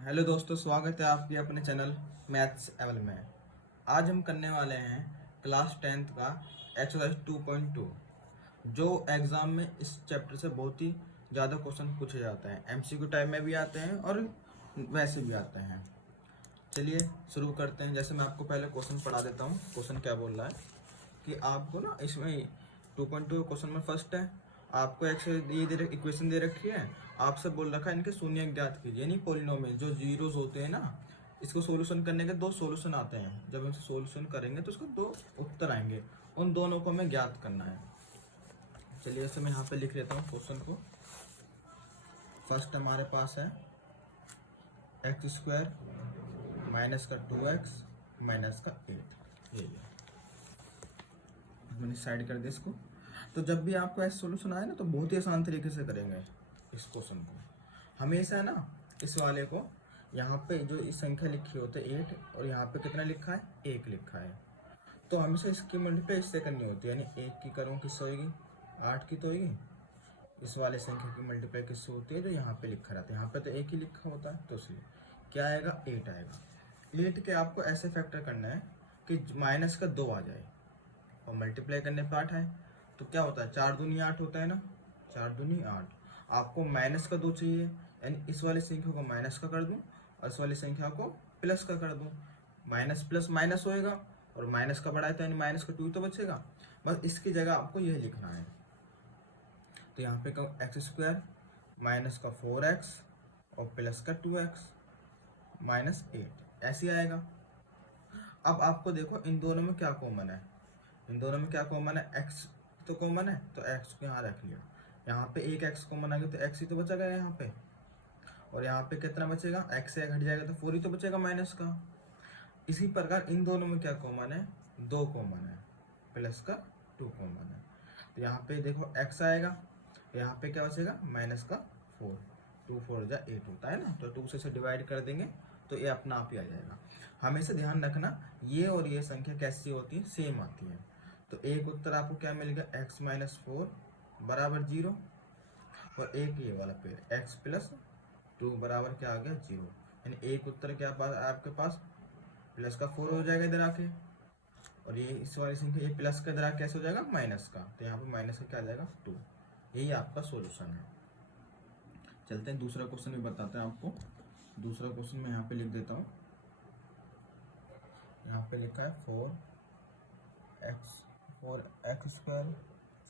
Hello दोस्तों, स्वागत है आपके अपने चैनल मैथ्स एवल में। आज हम करने वाले हैं क्लास 10th का एक्सरसाइज 2.2, जो एग्ज़ाम में इस चैप्टर से बहुत ही ज़्यादा क्वेश्चन पूछे जाते हैं। एमसीक्यू टाइप में भी आते हैं और वैसे भी आते हैं। चलिए शुरू करते हैं। जैसे मैं आपको पहले क्वेश्चन पढ़ा देता हूँ। क्वेश्चन क्या बोल रहा है कि आपको ना इसमें 2.2 क्वेश्चन में फर्स्ट है, आपको ये दे इक्वेशन दे रखी है। आपसे बोल रखा है इनके शून्य ज्ञात कीजिए, यानी पोलिनोमियल जो जीरोस होते हैं ना, इसको सोल्यूशन करने के दो सोल्यूशन आते हैं। जब इनसे सोल्यूशन करेंगे तो उसको दो उत्तर आएंगे, उन दोनों को हमें ज्ञात करना है। चलिए इसे मैं यहाँ पे लिख लेता हूँ क्वेश्चन को। फर्स्ट हमारे पास है x² माइनस का 2x माइनस का 8। ये मैंने साइड कर दिया इसको। तो जब भी आपको ऐसा सोल्यूशन आए ना, तो बहुत ही आसान तरीके से करेंगे इस क्वेश्चन को। हमेशा है ना, इस वाले को यहाँ पे जो इस संख्या लिखी होती है 8, और यहाँ पे कितना लिखा है 1 लिखा है, तो हमेशा इसकी मल्टीप्लाई इससे करनी होती है। यानी 1 की करूँ किससे होगी, 8 की तो होगी। इस वाले संख्या की मल्टीप्लाई किससे होती है, जो यहाँ पे लिखा रहता है। यहाँ पे तो 1 ही लिखा होता है, तो इसलिए क्या आएगा 8 आएगा। 8 के आपको ऐसे फैक्टर करना है कि माइनस का 2 आ जाए, और मल्टीप्लाई करने पर 8 है, तो क्या होता है 4 दूनी 8 होता है ना, 4 दूनी 8। आपको माइनस का 2 चाहिए, यानी इस वाली संख्या को माइनस का कर दूं और इस वाली संख्या को प्लस का कर दूं। माइनस प्लस माइनस होएगा, और माइनस का बढ़ाए तो यानी माइनस का 2 तो बचेगा। बस इसकी जगह आपको यह लिखना है। तो यहाँ पे x² माइनस का 4x और प्लस का 2x माइनस 8 ऐसे आएगा। अब आपको देखो इन दोनों में क्या कॉमन है। इन दोनों में क्या कॉमन है, x तो कॉमन है, तो x को यहाँ रख लिया। यहाँ पे एक x कॉमन आ गया, तो x ही तो बचा गया यहाँ पे। और यहाँ पे कितना बचेगा, x से घट जाएगा तो 4 ही तो बचेगा माइनस का। इसी प्रकार इन दोनों में क्या कॉमन है, 2 कॉमन है, प्लस का 2 कॉमन है। तो यहाँ पे देखो x आएगा, यहाँ पे क्या बचेगा माइनस का 4। 2 4 जा 8 होता है ना, तो 2 से डिवाइड कर देंगे तो ये अपना आप ही आ जाएगा। हमेशा ध्यान रखना, ये और ये संख्या कैसी होती है, सेम आती है। तो एक उत्तर आपको क्या मिलेगा, x माइनस 4 बराबर 0, और एक ये वाला पेड़ x प्लस 2 बराबर क्या आ गया 0। यानी एक उत्तर क्या पास आपके पास प्लस का 4 हो जाएगा इधर आके, और ये इस वाली संख्या ये प्लस का इधर आके कैसे हो जाएगा माइनस का, तो यहाँ पे माइनस का क्या आ जाएगा 2। यही आपका सोल्यूशन है। चलते हैं दूसरा क्वेश्चन भी बताते हैं आपको। दूसरा क्वेश्चन मैं यहाँ पे लिख देता हूँ। यहाँ पे लिखा है 4x²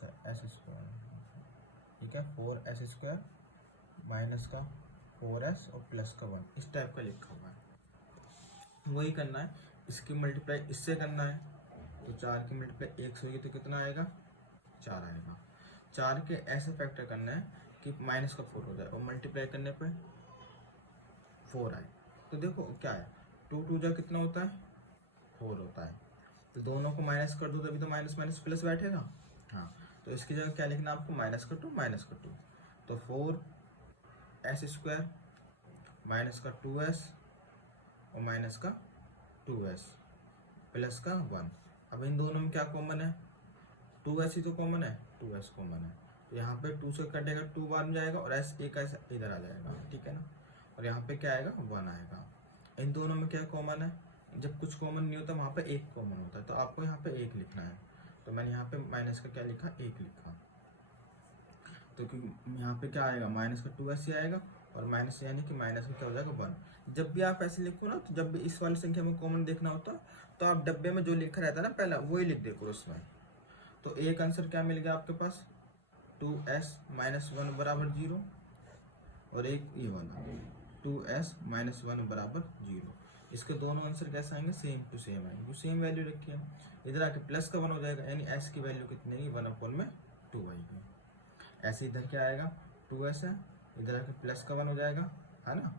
s², ठीक है, 4s² माइनस का 4s और प्लस का 1, इस टाइप का लिखा हुआ है। वही करना है, इसकी मल्टीप्लाई इससे करना है। तो 4 की मल्टीप्लाई 1 से होगी तो कितना आएगा 4 आएगा। 4 के ऐसे फैक्टर करना है कि माइनस का 4 हो जाए और मल्टीप्लाई करने पे 4 आए। तो देखो क्या है, 2 2 जा कितना होता है 4 होता है। तो दोनों को माइनस कर दो तभी तो माइनस माइनस प्लस बैठेगा। हाँ, तो इसकी जगह क्या लिखना आपको माइनस का 2 माइनस का 2। तो 4s² माइनस का 2s और माइनस का 2s प्लस का 1। अब इन दोनों में क्या कॉमन है, 2s ही तो कॉमन है, 2s कॉमन है। तो यहाँ पे 2 से कटेगा 2 बार में जाएगा, और s एक ऐसा इधर आ जाएगा, ठीक है ना। और यहाँ पे क्या आएगा 1 आएगा। इन दोनों में क्या कॉमन है, जब कुछ कॉमन नहीं होता वहाँ पे एक कॉमन होता है, तो आपको यहाँ पे 1 लिखना है। तो मैंने यहाँ पे माइनस का क्या लिखा 1 लिखा। तो यहाँ पे क्या आएगा माइनस का 2s ही आएगा, और माइनस यानी कि माइनस का क्या हो जाएगा 1। जब भी आप ऐसे लिखो ना, तो जब भी इस वाली संख्या में कॉमन देखना होता तो आप डब्बे में जो लिखा रहता है ना पहला वही लिख दे करो उसमें। तो एक आंसर क्या मिल गया आपके पास, 2s माइनस 1 बराबर 0, और एक ये वाला 2s माइनस 1 बराबर 0। इसके दोनों आंसर कैसे आएंगे, सेम टू सेम आएंगे, जो सेम वैल्यू रखी है। इधर आके प्लस का 1 हो जाएगा, यानी s की वैल्यू कितनी है 1/2 आएगी। ऐसे इधर क्या आएगा 2s है, इधर आके प्लस का 1 हो जाएगा, है ना,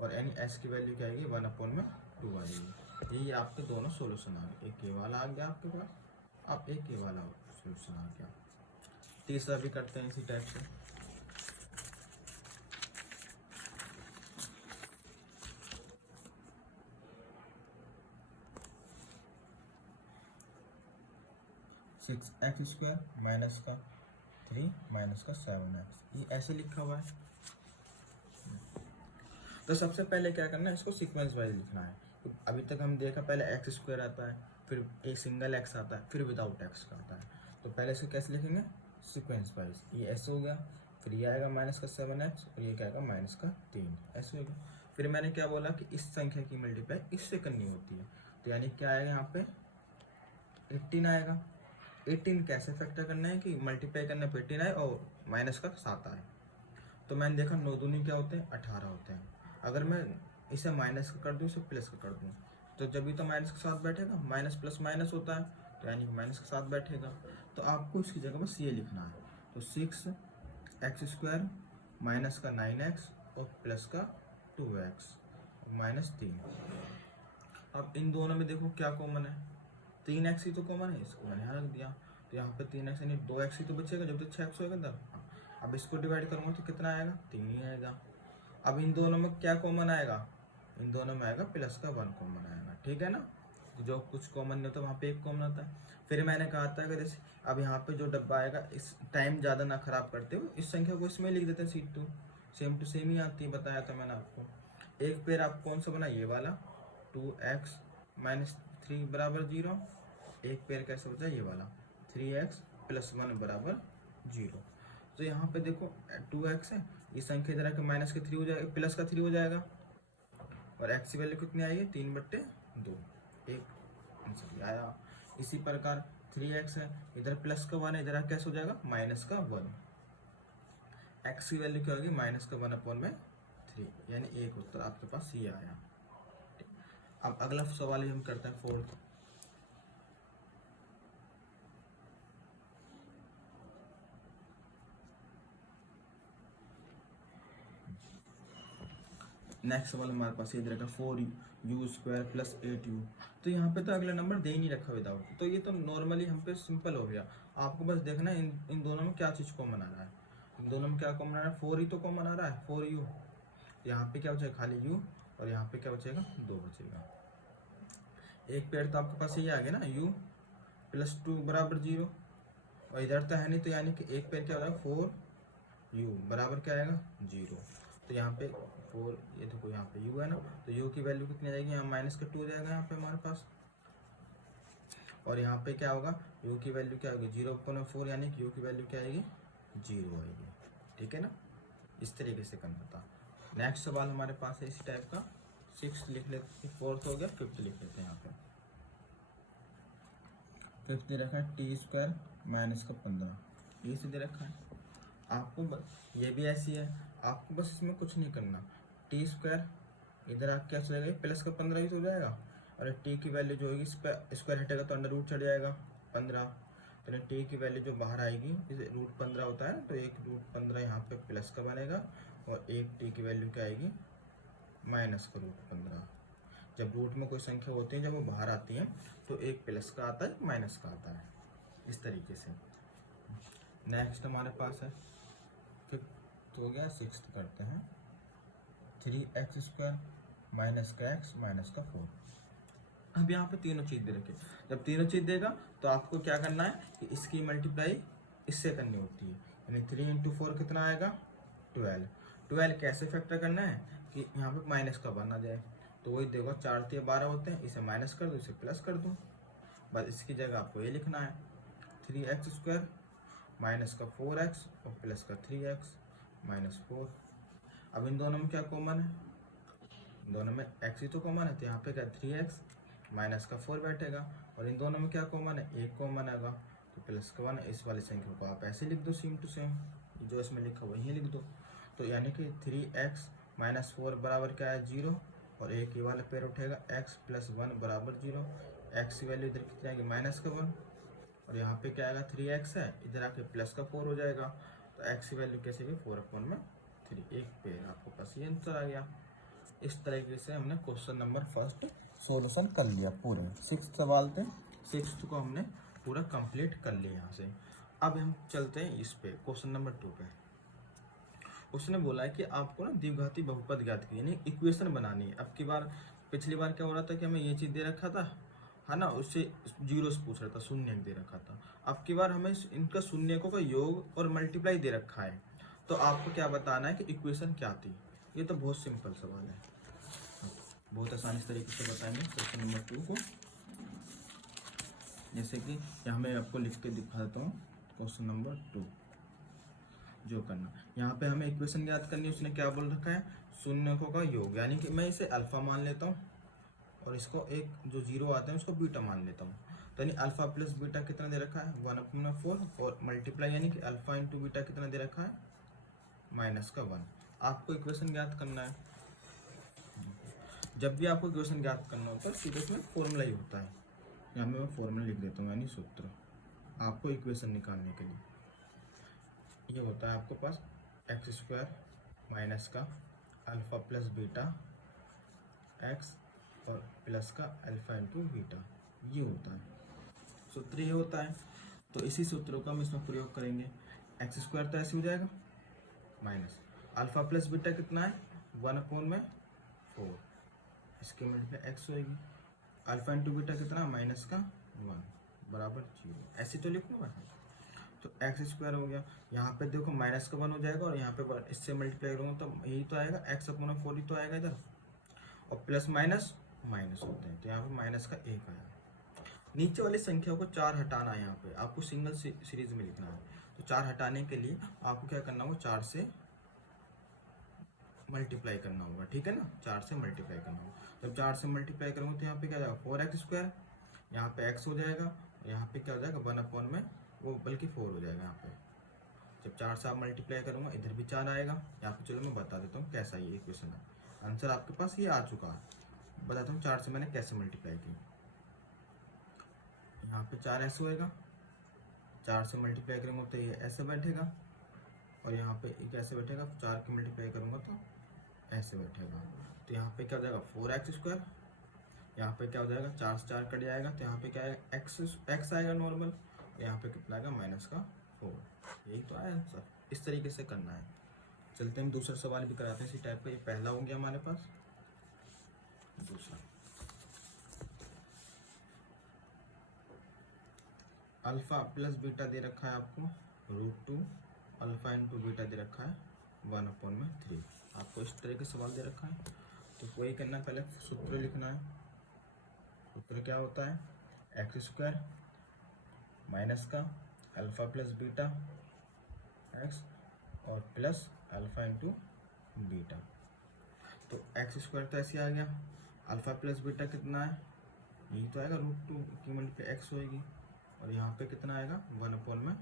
और यानी s की वैल्यू क्या आएगी 1/2 आएगी। यही आपके दोनों सोल्यूशन आ गए। एक ये वाला आ गया आपके पास, आप एक ये वाला सोल्यूशन आ गया। तीसरा भी करते हैं इसी टाइप से। सिक्स x² माइनस का 3 माइनस का 7x, ये ऐसे लिखा हुआ है। तो सबसे पहले क्या करना है, इसको सीक्वेंस वाइज लिखना है। तो अभी तक हम देखा पहले एक्स स्क्वायर आता है, फिर एक सिंगल एक्स आता है, फिर विदाउट एक्स का आता है। तो पहले इसको कैसे लिखेंगे, सीक्वेंस वाइज। ये ऐसे हो गया, फिर ये आएगा -7x और ये क्या आएगा -3, ऐसे हो गया। फिर मैंने क्या बोला कि इस संख्या की मल्टीप्लाई इससे करनी होती है, तो यानी क्या आएगा यहाँ पे 18 आएगा। 18 कैसे फैक्टर करना है कि मल्टीप्लाई करना पे 18 आए और माइनस का 7 आए। तो मैंने देखा 9 दूनी क्या होते हैं 18 होते हैं। अगर मैं इसे माइनस का कर दूँ, इसे प्लस का कर दूँ, तो जब भी तो माइनस के साथ बैठेगा, माइनस प्लस माइनस होता है, तो यानी माइनस के साथ बैठेगा। तो आपको इसकी जगह बस ये लिखना है, तो 6x² माइनस का 9x और प्लस का 2x -3। अब इन दोनों में देखो क्या कॉमन है, 3x ही तो कॉमन है, इसको मैंने यहाँ रख दिया। तो यहाँ पे 3x यानी 2x ही तो बचेगा जब तक 6x होगा तब। अब इसको डिवाइड करूँगा तो कितना आएगा, 3 ही आएगा। अब इन दोनों में क्या कॉमन आएगा, इन दोनों में आएगा प्लस का 1 कॉमन आएगा, ठीक है ना। जो कुछ कॉमन नहीं होता वहाँ पे एक कॉमन होता है। फिर मैंने कहा था अगर इस अब यहाँ पे जो डब्बा आएगा, इस टाइम ज़्यादा ना खराब करते हुए इस संख्या को इसमें लिख देते हैं, सीट 2 सेम टू सेम ही आती है, बताया था मैंने आपको। एक पेड़ आप कौन सा बना, ये वाला 2x - 3 = 0। एक पेड़ कैसे बचा, ये वाला 3x + 1 = 0। तो यहाँ पे देखो 2x है, ये संख्या इधर आके -3 हो जाएगा, प्लस का 3 हो जाएगा, और x की वैल्यू कितनी आई है 3/2, एक आंसर आया। इसी प्रकार 3x है, इधर प्लस का 1 है, इधर कैसे हो जाएगा -1। x की वैल्यू क्या होगी -1/3, यानी एक उत्तर आपके पास ये आया। अब अगला सवाल हम करते हैं 4th। नेक्स्ट सवाल हमारे पास ये रहेगा 4u² + 8u। तो यहाँ पे तो अगला नंबर दे ही नहीं रखा विदाउट, तो ये तो नॉर्मली हम पे सिंपल हो गया। आपको बस देखना है इन दोनों में क्या चीज़ कॉमन आ रहा है। इन दोनों में क्या कॉमन आ रहा है, 4 ही तो कॉमन आ रहा है, 4u। यहाँ पे क्या बचेगा, खाली u, और यहाँ पे क्या बचेगा 2 बचेगा। एक पेड़ तो आपके पास ये आ गया ना, u + 2 = 0, और इधर तो है नहीं, तो यानी कि एक पेड़ क्या हो रहा है 4u बराबर क्या आएगा 0। तो यहाँ पे 4, ये देखो यहाँ पे u है ना, तो u की वैल्यू कितनी आ जाएगी, यहाँ -2 हो जाएगा यहाँ पे हमारे पास। और यहाँ पे क्या होगा, u की वैल्यू क्या होगी 0/4, यानी कि u की वैल्यू क्या आएगी 0 आएगी, ठीक है ना। इस तरीके से करना था। नेक्स्ट सवाल हमारे पास है इसी टाइप का, 6 लिख लेते, 4th हो गया, 5th लिख लेते हैं। यहाँ पे 5th दे रखा है t² - 15, ये से दे रखा है आपको। ये भी ऐसी है, आपको बस इसमें कुछ नहीं करना, t² इधर आप क्या चलेगा प्लस का 15 ही तो हो जाएगा, और t की वैल्यू जो होगी इस पर स्क्वायर हटेगा तो अंडर रूट चढ़ जाएगा 15, तो t की वैल्यू जो बाहर आएगी जैसे √15 होता है, तो एक √15 यहाँ पे प्लस का बनेगा, और एक t की वैल्यू क्या आएगी -√15। जब रूट में कोई संख्या होती है जब वो बाहर आती है तो एक प्लस का आता है माइनस का आता है, इस तरीके से। नेक्स्ट हमारे पास है 5th हो गया, 6th करते हैं 3x² - x - 4। अब यहाँ पे तीनों चीज़ दे रखी है, जब तीनों चीज़ देगा तो आपको क्या करना है कि इसकी मल्टीप्लाई इससे करनी होती है, यानी 3 × 4 कितना आएगा 12। 12 कैसे फैक्टर करना है कि यहाँ पे माइनस का बना जाए, तो वही देखो 4 × 12 होते हैं, इसे माइनस कर दो, इसे प्लस कर दो, बस इसकी जगह आपको ये लिखना है 3x² - 4x और प्लस का 3x - 4। अब इन दोनों में क्या कॉमन है, इन दोनों में x ही तो कॉमन है, तो यहाँ पे क्या 3x - 4 बैठेगा, और इन दोनों में क्या कॉमन है, एक कॉमन आएगा, तो प्लस का 1। इस वाली संख्या को आप ऐसे लिख दो सेम टू सेम, जो इसमें लिखा हुआ यही लिख दो। तो यानी कि 3x - 4 बराबर क्या है 0, और एक ये वाला पेड़ उठेगा x + 1 = 0। x की वैल्यू इधर कितनी आएगी -1, और यहाँ पे क्या आएगा 3x है, इधर आके प्लस का 4 हो जाएगा, तो x की वैल्यू कैसे होगी 4/3, एक पेड़ आपको पास ये आंसर आ गया। इस तरीके से हमने क्वेश्चन नंबर 1 सॉल्यूशन कर लिया पूरे। 6th सवाल थे, 6th को हमने पूरा कंप्लीट कर लिया यहाँ से। अब हम चलते हैं इस पे क्वेश्चन नंबर 2 पे। उसने बोला है कि आपको ना द्विघाती बहुपद ज्ञात की, यानी इक्वेशन बनानी है। अब की बार पिछली बार क्या हो रहा था कि हमें ये चीज़ दे रखा था, है ना, उससे जीरो से पूछ रहा था, शून्य दे रखा था। अब की बार हमें इनका शून्यकों का योग और मल्टीप्लाई दे रखा है, तो आपको क्या बताना है कि इक्वेशन क्या थी। ये तो बहुत सिंपल सवाल है, बहुत आसानी तरीके से बताएंगे क्वेश्चन नंबर 2 को। जैसे कि यहाँ मैं आपको लिख के दिखा देता हूँ क्वेश्चन नंबर 2 जो करना। यहाँ पे हमें इक्वेशन याद करनी है, उसने क्या बोल रखा है, शून्यकों का योग, यानी कि मैं इसे अल्फा मान लेता हूँ और इसको एक जो जीरो आता है उसको बीटा मान लेता हूँ। तो यानी अल्फा प्लस बीटा कितना दे रखा है 1/4 और मल्टीप्लाई यानी कि अल्फा इंटू बीटा कितना दे रखा है -1। आपको इक्वेशन ज्ञात करना है। जब भी आपको इक्वेशन ज्ञात करना होता है सीधे इसमें फॉर्मूला ही होता है। यहाँ मैं फॉर्मूला लिख देता हूँ, यानी सूत्र आपको इक्वेशन निकालने के लिए ये होता है आपके पास x² माइनस का अल्फा प्लस बीटा x और प्लस का अल्फा इंटू बीटा, ये होता है सूत्र, ये होता है। तो इसी सूत्रों का हम इसमें प्रयोग करेंगे। x² तो ऐसे हो जाएगा माइनस अल्फा प्लस बीटा कितना है 1/4, इसके मल्टीप्लाई x होएगी, अल्फा इंटू बीटा कितना -1 बराबर 0, ऐसे तो लिख लूँगा। तो x² हो गया, यहाँ पे देखो -1 हो जाएगा और यहाँ पे इससे मल्टीप्लाई करूँगा तो यही तो आएगा x/4 ही तो आएगा इधर, और प्लस माइनस माइनस होते हैं तो यहाँ पे माइनस का 1 आया। नीचे वाली संख्या को 4 हटाना है, यहाँ पे आपको सिंगल सीरीज में लिखना है। तो 4 हटाने के लिए आपको क्या करना होगा, 4 से मल्टीप्लाई करना होगा, ठीक है ना, 4 से मल्टीप्लाई करना होगा। जब 4 से मल्टीप्लाई करूँगा तो यहाँ पे क्या जाएगा 4x², यहाँ पे x हो जाएगा, यहाँ पे क्या हो जाएगा 1 में वो बल्कि 4 हो जाएगा। यहाँ पे जब 4 से आप मल्टीप्लाई करूँगा इधर भी 4 आएगा। यहाँ पे चलो मैं बता देता हूँ कैसा ये इक्वेशन है, आंसर आपके पास ये आ चुका है। बताता हूँ 4 से मैंने कैसे मल्टीप्लाई की। यहाँ पे 4x होएगा, 4 से मल्टीप्लाई करूँगा तो ये ऐसे बैठेगा और यहाँ पे एक ऐसे बैठेगा, 4 की मल्टीप्लाई करूँगा तो ऐसे बैठेगा। तो यहाँ पे क्या हो जाएगा 4x², यहाँ पे क्या हो जाएगा 4 से 4 कट जाएगा तो यहाँ पे क्या आएगा x आएगा नॉर्मल, यहाँ पे कितना आएगा -4, यही तो आया आंसर। इस तरीके से करना है। चलते हम दूसरा सवाल भी कराते हैं इसी टाइप का। ये पहला हो गया हमारे पास, दूसरा अल्फा प्लस बीटा दे रखा है आपको √2, अल्फा इंटू बीटा दे रखा है 1/3। आपको इस तरह के सवाल दे रखा है तो वही करना, पहले सूत्र लिखना है। सूत्र क्या होता है x² माइनस का अल्फा प्लस बीटा x और प्लस अल्फा इंटू बीटा। तो x² तो ऐसे आ गया, अल्फा प्लस बीटा कितना है यही तो आएगा √2 की मल्टीप्लाई x होएगी और यहाँ पे कितना आएगा 1/3।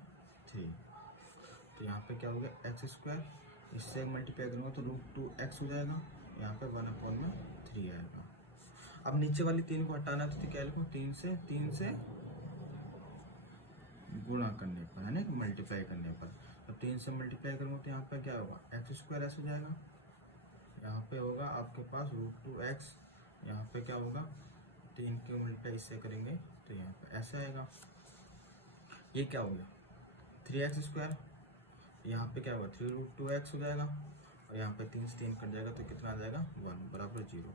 तो यहाँ पे क्या हो गया x², इससे मल्टीप्लाई करूँगा तो √2x हो जाएगा, यहाँ पे 1/3 आएगा। अब नीचे वाली 3 को हटाना तो क्या लिखूँ, 3 से गुणा करने पर, है ना, मल्टीप्लाई करने पर। अब 3 से मल्टीप्लाई करूँगा तो यहाँ पे क्या होगा x² ऐसे हो जाएगा, यहाँ पे होगा आपके पास √2x, यहाँ पे क्या होगा 3 की मल्टीप्लाई इससे करेंगे तो यहाँ पे ऐसे आएगा। ये क्या हो गया 3x², यहाँ पे क्या होगा 3√2x हो जाएगा और यहाँ पे 3 से 3 कट जाएगा तो कितना आ जाएगा 1 बराबर 0,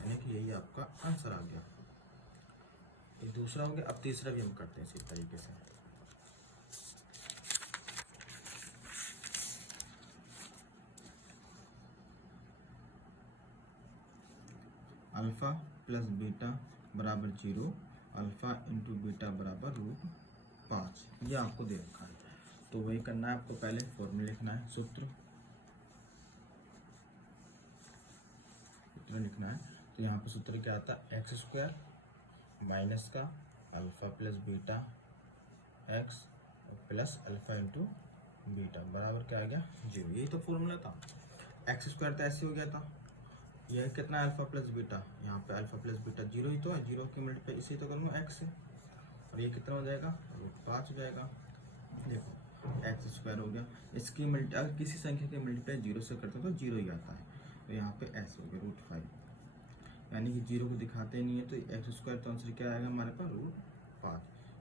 यानी कि यही आपका आंसर आ गया। ये दूसरा हो गया। अब तीसरा भी हम करते हैं इसी तरीके से। अल्फा प्लस बीटा बराबर 0, अल्फा इंटू बीटा बराबर √5, ये आपको दे रखा है। तो वही करना है आपको, पहले फॉर्मूला लिखना है, सूत्र लिखना है। तो यहाँ पे सूत्र क्या आता है x² माइनस का alpha plus beta x plus alpha into beta बराबर क्या आ गया 0। यही तो फॉर्मूला था। x² तो ऐसे हो गया था, यह कितना अल्फा प्लस बीटा, यहाँ पे अल्फा प्लस बीटा 0 ही तो है, 0 की मल्टीप्लाई इसे तो करूँगा x से और ये कितना हो जाएगा √5 हो जाएगा। देखो x² हो गया, इसकी अगर किसी संख्या की मल्टीप्लाई 0 से करते हैं तो 0 ही आता है। तो यहाँ पे ऐसे हो गया √5, यानी कि 0 को दिखाते ही नहीं है तो x² तो आंसर क्या आएगा हमारे पास √5।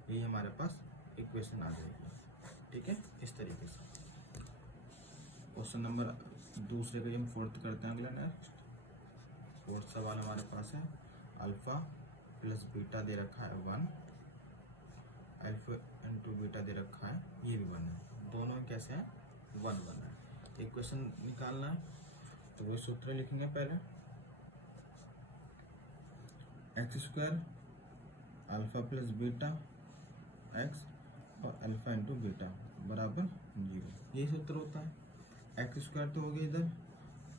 यही हमारे पास इक्वेशन आ जाएगी, ठीक है। इस तरीके से क्वेश्चन नंबर दूसरे का हम फोर्थ करते हैं। अगला नेक्स्ट फोर्थ सवाल हमारे पास है, अल्फा प्लस बीटा दे रखा है 1, अल्फा इंटू बीटा दे रखा है ये भी 1 है, दोनों कैसे हैं 1 है। इक्वेशन निकालना है तो वो सूत्र लिखेंगे पहले, x square alpha plus beta x और अल्फा इंटू बीटा बराबर 0, यही सूत्र होता है। एक्स स्क्वायर तो हो गया इधर,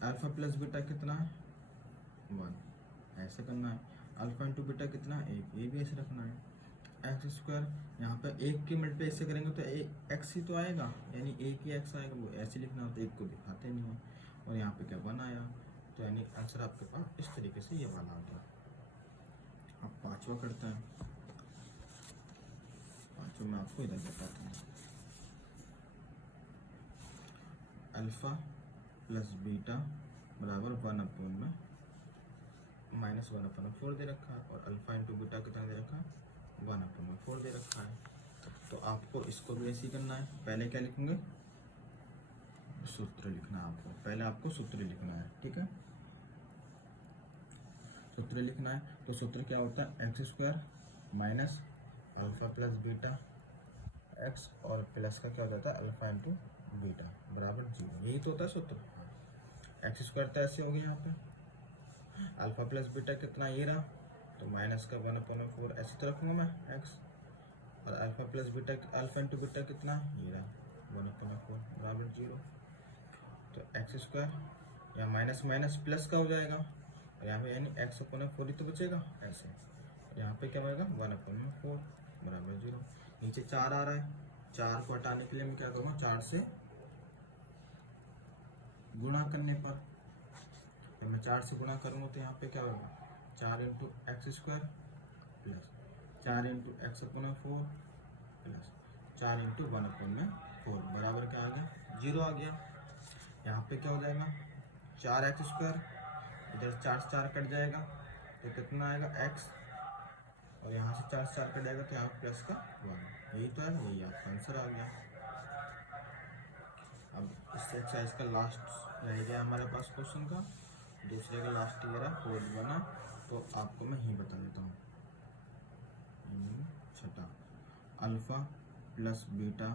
अल्फा प्लस बीटा कितना है 1, ऐसे करना है। अल्फा इंटू बीटा कितना है 1, ये भी ऐसे रखना है। एक्स स्क्वायर यहाँ पे 1 की मल्टीप्लाई ऐसे करेंगे तो एक्स ही तो आएगा, यानी 1 ही एक्स आएगा, वो ऐसे लिखना होता है, 1 को दिखाते नहीं हो। और यहाँ पे क्या 1 आया, तो यानी आंसर आपके पास इस तरीके से ये वाला आ गया। अब पांचवा करते हैं, पांचवा मैं आपको इधर बताता हूँ। अल्फा प्लस बीटा बराबर 1/में -1/4 दे रखा है, और अल्फा इंटू बीटा कितना दे रखा है 1/4 दे रखा है। तो आपको इसको भी ऐसे ही करना है। पहले क्या लिखेंगे, सूत्र लिखना है आपको, पहले आपको सूत्र लिखना है, ठीक है। सूत्र लिखना है तो सूत्र क्या होता है, x square minus alpha plus beta x और प्लस का क्या हो जाता है अल्फा इंटू बीटा बराबर 0, यही तो होता है सूत्र। एक्स स्क्वायर तो ऐसे हो गया यहाँ पे, अल्फा प्लस बीटा कितना ये रहा, तो माइनस का 1/4 ऐसे तो रखूँगा मैं एक्स, और alpha plus beta alpha into beta कितना ये रहा 1/4 बराबर 0। तो एक्स स्क्वायर या माइनस माइनस प्लस का हो जाएगा, और यहाँ पे यानी x/4 ही तो बचेगा ऐसे, यहाँ पे क्या होगा 1/4 बराबर 0। नीचे 4 आ रहा है, 4 को हटाने के लिए मैं क्या करूँगा, 4 से गुणा करने पर, जब मैं 4 से गुणा करूँगा तो यहाँ पे क्या होगा 4 into x square plus 4 into x/4 plus 4 into 1/4 बराबर क्या आ गया 0 आ गया। यहाँ पे क्या हो जाएगा 4x स्क्वायर, इधर 4 से 4 कट जाएगा तो कितना आएगा x, और यहाँ से 4 से 4 कट जाएगा तो यहाँ प्लस का 1, यही तो है, यही आपका आंसर आ गया। अब इस एक्सरसाइज का लास्ट रह गया हमारे पास क्वेश्चन का, दूसरे का लास्ट ये रहा 4 बना, तो आपको मैं ही बता देता हूँ। छठा, अल्फा प्लस बीटा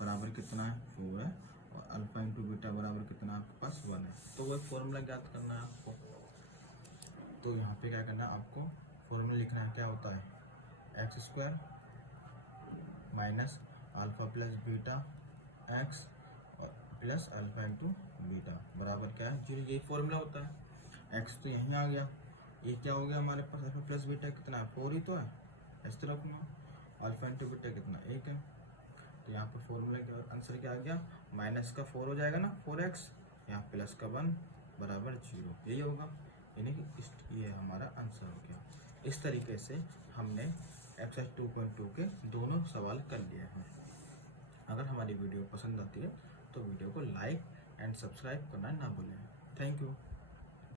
बराबर कितना है 4 है, और अल्फा इंटू बीटा बराबर कितना आपके पास 1 है, तो वो फॉर्मूला ज्ञात करना है आपको। तो यहाँ पे क्या करना है आपको, फॉर्मूला लिखना है, क्या होता है x square minus alpha plus beta x और प्लस अल्फा इंटू बीटा बराबर क्या है 0, यही फॉर्मूला होता है। एक्स तो यहीं आ गया, ये क्या हो गया हमारे पास अल्फा प्लस बीटा कितना है 4 ही तो है, ऐसे तो रखूँगा, अल्फा इंटू बीटा कितना 1 है, तो यहाँ पर फॉर्मूला का आंसर क्या आ गया, माइनस का 4 हो जाएगा ना 4x, यहाँ प्लस का 1 बराबर 0, यही होगा, यानी कि ये हमारा आंसर हो गया। इस तरीके से हमने एक्सरसाइज 2.2 के दोनों सवाल कर लिए हैं। अगर हमारी वीडियो पसंद आती है तो वीडियो को लाइक एंड सब्सक्राइब करना ना भूलें। Thank you.